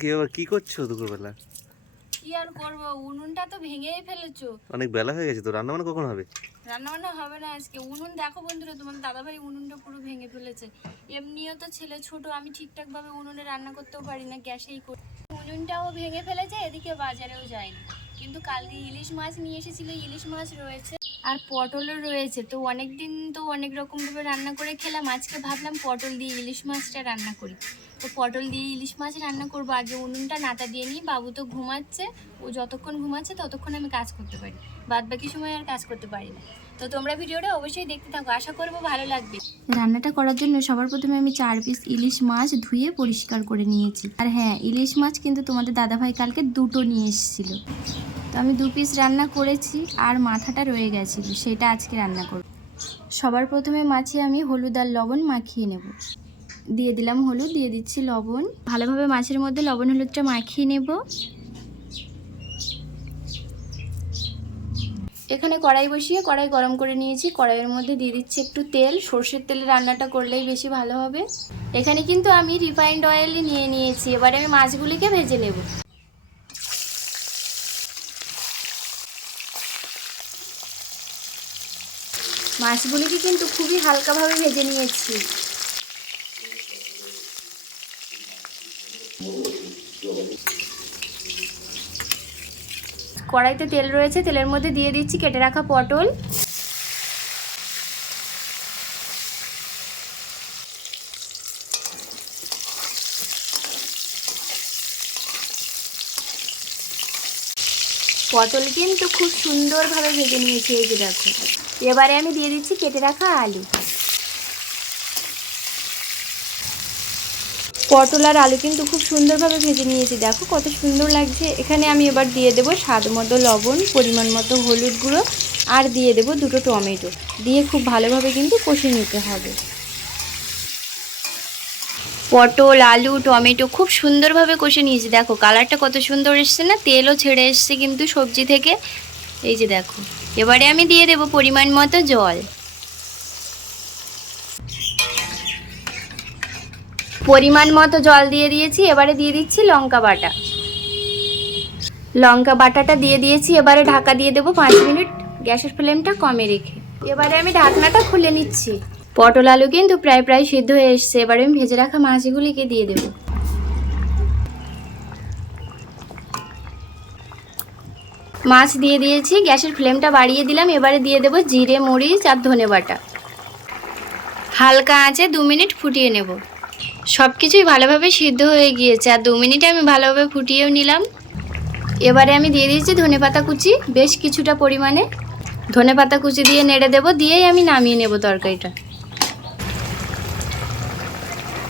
কি আবার কি করছো দুপুরবেলা? কি আর করব, উনুনটা তো ভেঙেই ফেলেছো। অনেক বেলা হয়ে গেছে তো, রান্না বান্না কখন হবে? রান্না বান্না হবে না আজকে। উনুন দেখো বন্ধুরা, তোমার দাদাভাই উনুনটা পুরো ভেঙে ফেলেছে। এমনিও তো ছেলে ছোট, আমি ঠিকঠাক ভাবে উনুনে রান্না করতেও পারি না, গ্যাসেই করি। উনুনটাও ভেঙে ফেলেছে, এদিকে বাজারেও যায়নি। কিন্তু কালকে ইলিশ মাছ নিয়ে এসেছিল, ইলিশ মাছ রয়েছে আর পটলও রয়েছে। তো অনেক দিন তো অনেক রকম ভাবে রান্না করে খেলাম, আজকে ভাবলাম পটল দিয়ে ইলিশ মাছটা রান্না করি। তো পটল দিয়ে ইলিশ মাছ রান্না করবো। আগে উনুনটা নাতা দিয়ে নিই, বাবু তো ঘুমাচ্ছে। ও যতক্ষণ ঘুমাচ্ছে ততক্ষণ আমি কাজ করতে পারি, বাদ বাকি সময় আর কাজ করতে পারি না। তো তোমরা ভিডিওটা অবশ্যই দেখতে থাকো, আশা করবো ভালো লাগবে। রান্নাটা করার জন্য সবার প্রথমে আমি 4 পিস ইলিশ মাছ ধুয়ে পরিষ্কার করে নিয়েছি। আর হ্যাঁ, ইলিশ মাছ কিন্তু তোমাদের দাদাভাই কালকে 2টো নিয়ে এসেছিল। তো আমি 2 পিস রান্না করেছি, আর মাথাটা রয়ে গেছিলো, সেটা আজকে রান্না করব। সবার প্রথমে মাছে আমি হলুদ আর লবণ মাখিয়ে নেব। দিয়ে দিলাম হলুদ, দিয়ে দিচ্ছি লবণ। ভালোভাবে মাছের মধ্যে লবণ হলুদটা মাখিয়ে নেব। এখানে কড়াই বসিয়ে কড়াই গরম করে নিয়েছি। কড়াইয়ের মধ্যে দিয়ে দিচ্ছি একটু তেল। সর্ষের তেলে রান্নাটা করলেই বেশি ভালো হবে। এখানে কিন্তু আমি রিফাইন্ড অয়েল নিয়ে নিয়েছি। এবারে আমি মাছগুলিকে ভেজে নেব। মাছগুলিকে কিন্তু খুবই হালকাভাবে ভেজে নিয়েছি। কড়াইতে তেল রয়েছে, তেলের মধ্যে দিয়ে দিচ্ছি কেটে রাখা পটল। পটল কিন্তু খুব সুন্দরভাবে ভেজে নিয়েছি, এই যে দেখো। এবারে আমি দিয়ে দিচ্ছি কেটে রাখা আলু। পটল আর আলু কিন্তু খুব সুন্দরভাবে ভেজে নিয়েছি, দেখো কত সুন্দর লাগছে। এখানে আমি এবার দিয়ে দেবো স্বাদ মতো লবণ, পরিমাণ মতো হলুদ গুঁড়ো, আর দিয়ে দেবো 2টো টমেটো। দিয়ে খুব ভালোভাবে কিন্তু কষে নিতে হবে। পটল আলু টমেটো খুব সুন্দরভাবে কষে নিয়েছি, দেখো কালারটা কত সুন্দর এসছে না, তেলও ছেড়ে এসছে কিন্তু সবজি থেকে, এই যে দেখো। এবারে আমি দিয়ে দেবো পরিমাণ মতো জল। পরিমাণ মতো জল দিয়ে দিয়েছি। এবারে দিয়ে দিচ্ছি লঙ্কা বাটা। লঙ্কা বাটাটা দিয়ে দিয়েছি। এবারে ঢাকা দিয়ে দেবো 5 মিনিট, গ্যাসের ফ্লেমটা কমে রেখে। এবারে আমি ঢাকনাটা খুলে নিচ্ছি। পটল আলু কিন্তু প্রায় সিদ্ধ হয়ে এসছে। এবারে আমি ভেজে রাখা মাছগুলিকে দিয়ে দেব। মাছ দিয়ে দিয়েছি, গ্যাসের ফ্লেমটা বাড়িয়ে দিলাম। এবারে দিয়ে দেবো জিরে মরিচ আর ধনে বাটা। হালকা আঁচে 2 মিনিট ফুটিয়ে নেব। সব কিছুই ভালোভাবে সিদ্ধ হয়ে গিয়েছে, আর 2 মিনিটে আমি ভালোভাবে ফুটিয়েও নিলাম। এবারে আমি দিয়ে দিয়েছি ধনেপাতা কুচি, বেশ কিছুটা পরিমাণে। ধনেপাতা কুচি দিয়ে নেড়ে দেবো, দিয়েই আমি নামিয়ে নেব তরকারিটা।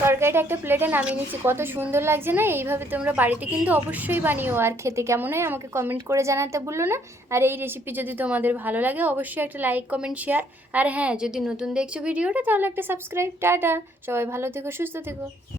তরকারিটা একটা প্লেটে নামিয়ে নিচ্ছি। কত সুন্দর লাগছে না? এইভাবে তোমরা বাড়িতে কিন্তু অবশ্যই বানিও, আর খেতে কেমন হয় আমাকে কমেন্ট করে জানাতে ভুলো না। আর এই রেসিপি যদি তোমাদের ভালো লাগে অবশ্যই একটা লাইক কমেন্ট শেয়ার। আর হ্যাঁ, যদি নতুন দেখছো ভিডিওটা তাহলে একটা সাবস্ক্রাইব। টাটা, সবাই ভালো থেকো, সুস্থ থেকো।